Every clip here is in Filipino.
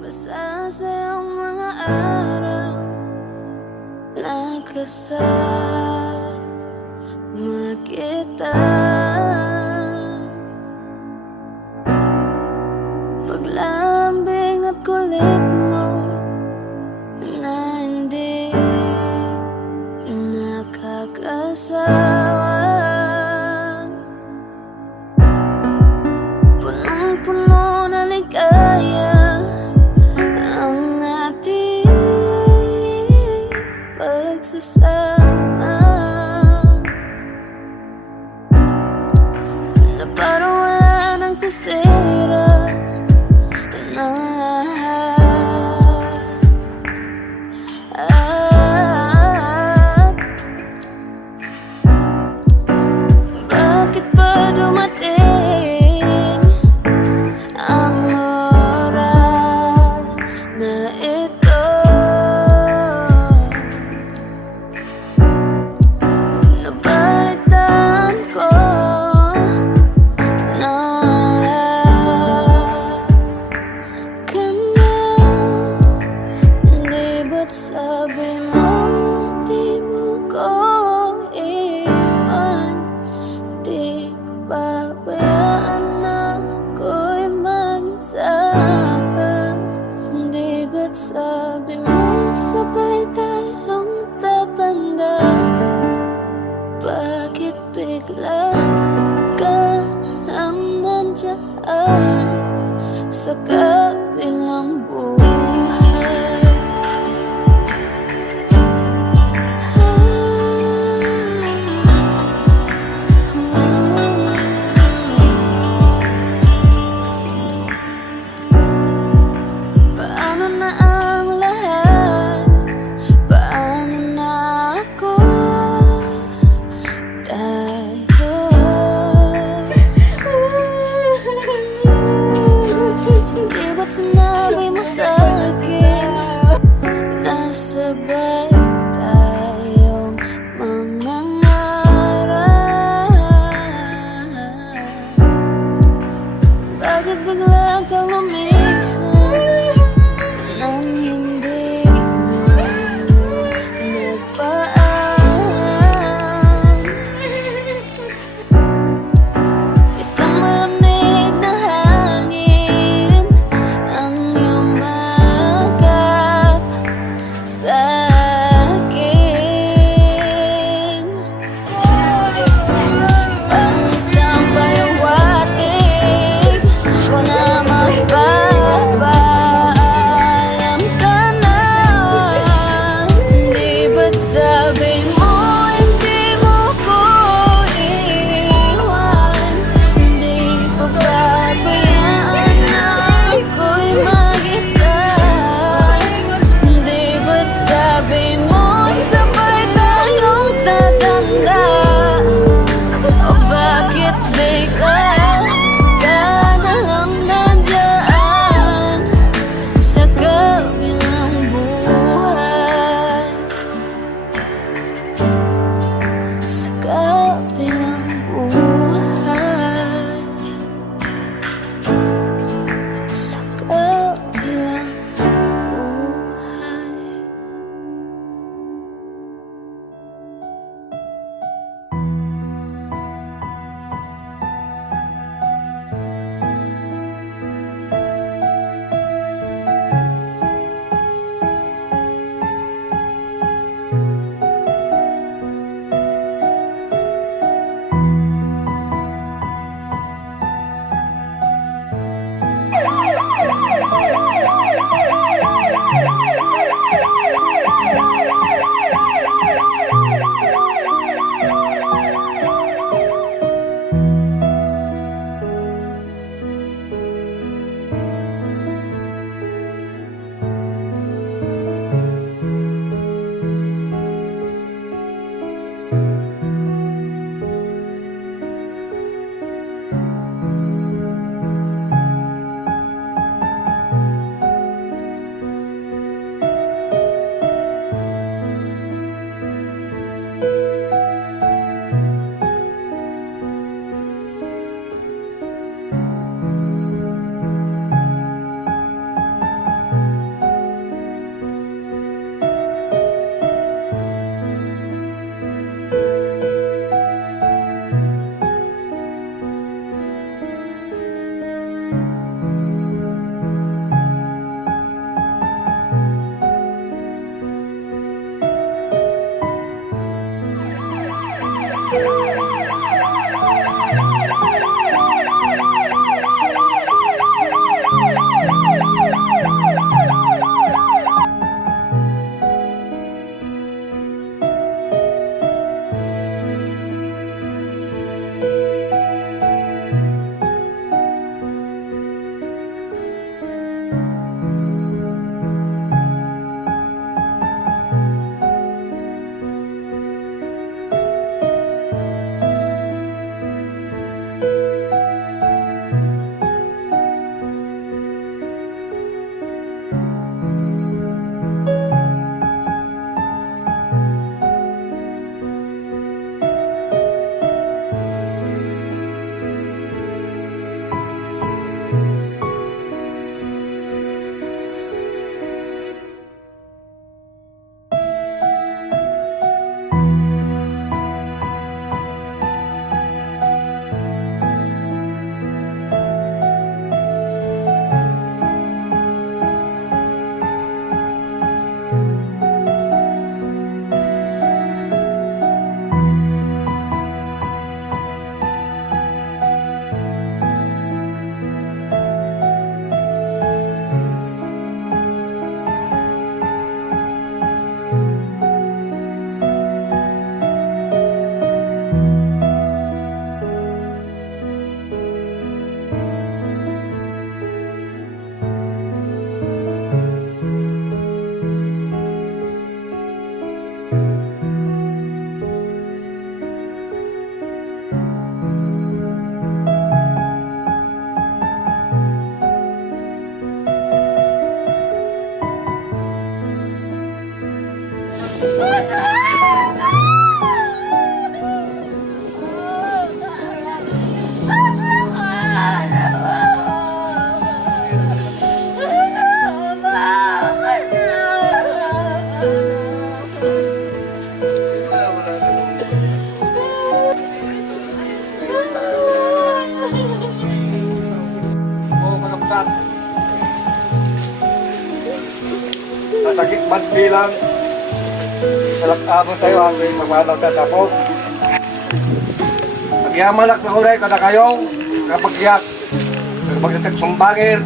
Basta sa'yong mga araw na kasama kita. Paglalambing at kulit mo na hindi nakakasawa. Punong-puno na ligaya ang ating pagsasama, na parang wala nang sisira ng lahat. At bakit ba dumating ang oras na ito? Nabalitaan ko na wala ka na. Hindi ba't sabi mo di mo ko iwan? Di pabayaan na ako'y mag-isa. Hindi ba't sabi mo sabay tayong tatanda? Bakit bigla ka lang nandiyan sa kabilang buhay? Paano na ang lahat? Paano na ako? Tayo hindi ba't sinabi mo sa'kin na sabay tayong mangangarap? Bakit bigla kang lumisan nang hindi mo nagpaalam? Isang malamig na hangin ang iyong Nasakit man bilang salak-abot tayo ang magmanaw na tapos. Pagyamalak na kulay kada kayong kapagyak. Kapag nagsumbangir,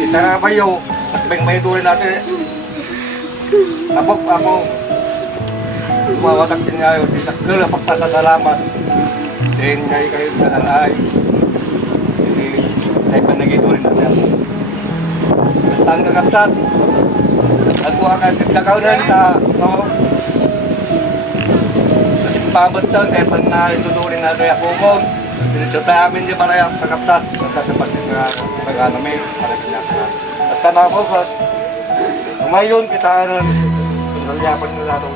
itarabayo, at may tuloy natin. Apok. Tumawatak din ngayon, di sa kala pagpasasalamat. Then ngayon kayo sa nanay. Hindi tayo panagituloy natin. Basta ang kakapsat. At kung akatagkakaunan sa kasi pabot doon, kaya pag naitutuloy natin yung apokon. Diretso tayo amin di ba na yung kakapsat. Magkatapat yung taga-namin. At tanaw ko sa ngayon kita nalyapan na natin.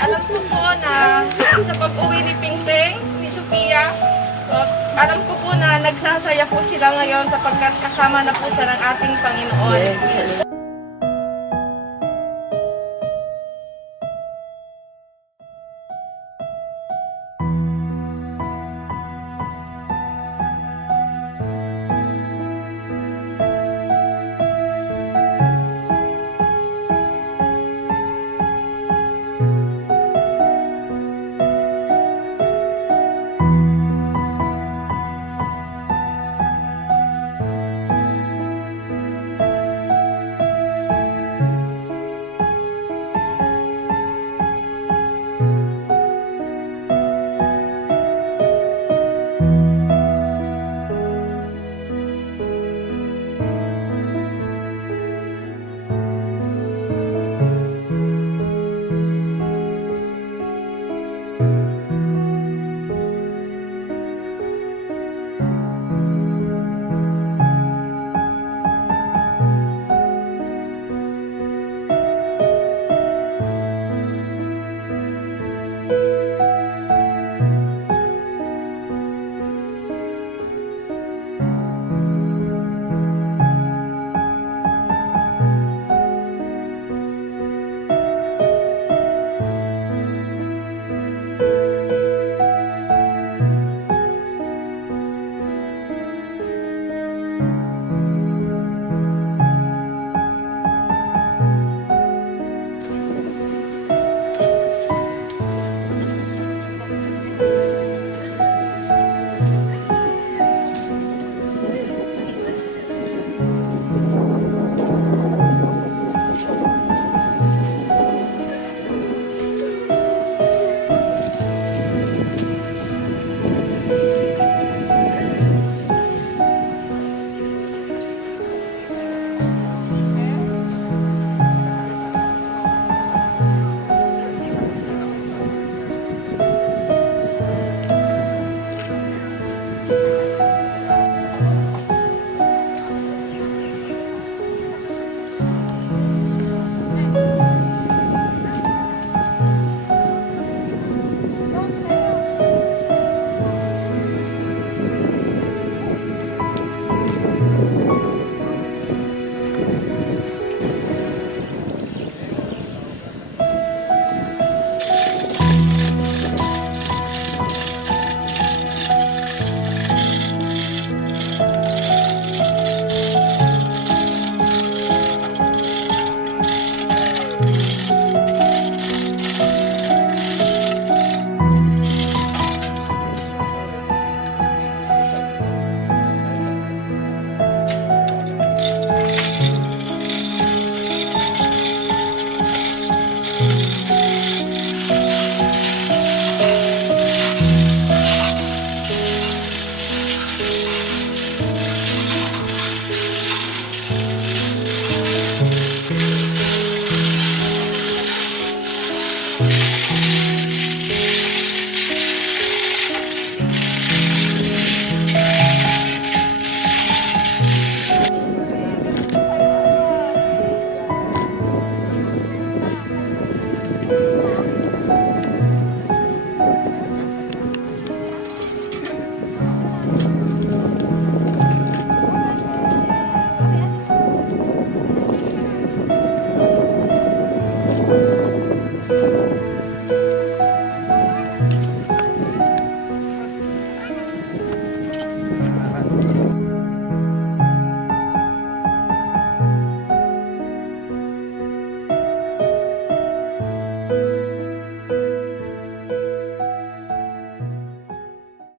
Alam ko po na sa pag-uwi ni Pingping, ni Sophia, alam ko po na nagsasaya po sila ngayon sapagkat kasama na po siya ng ating Panginoon.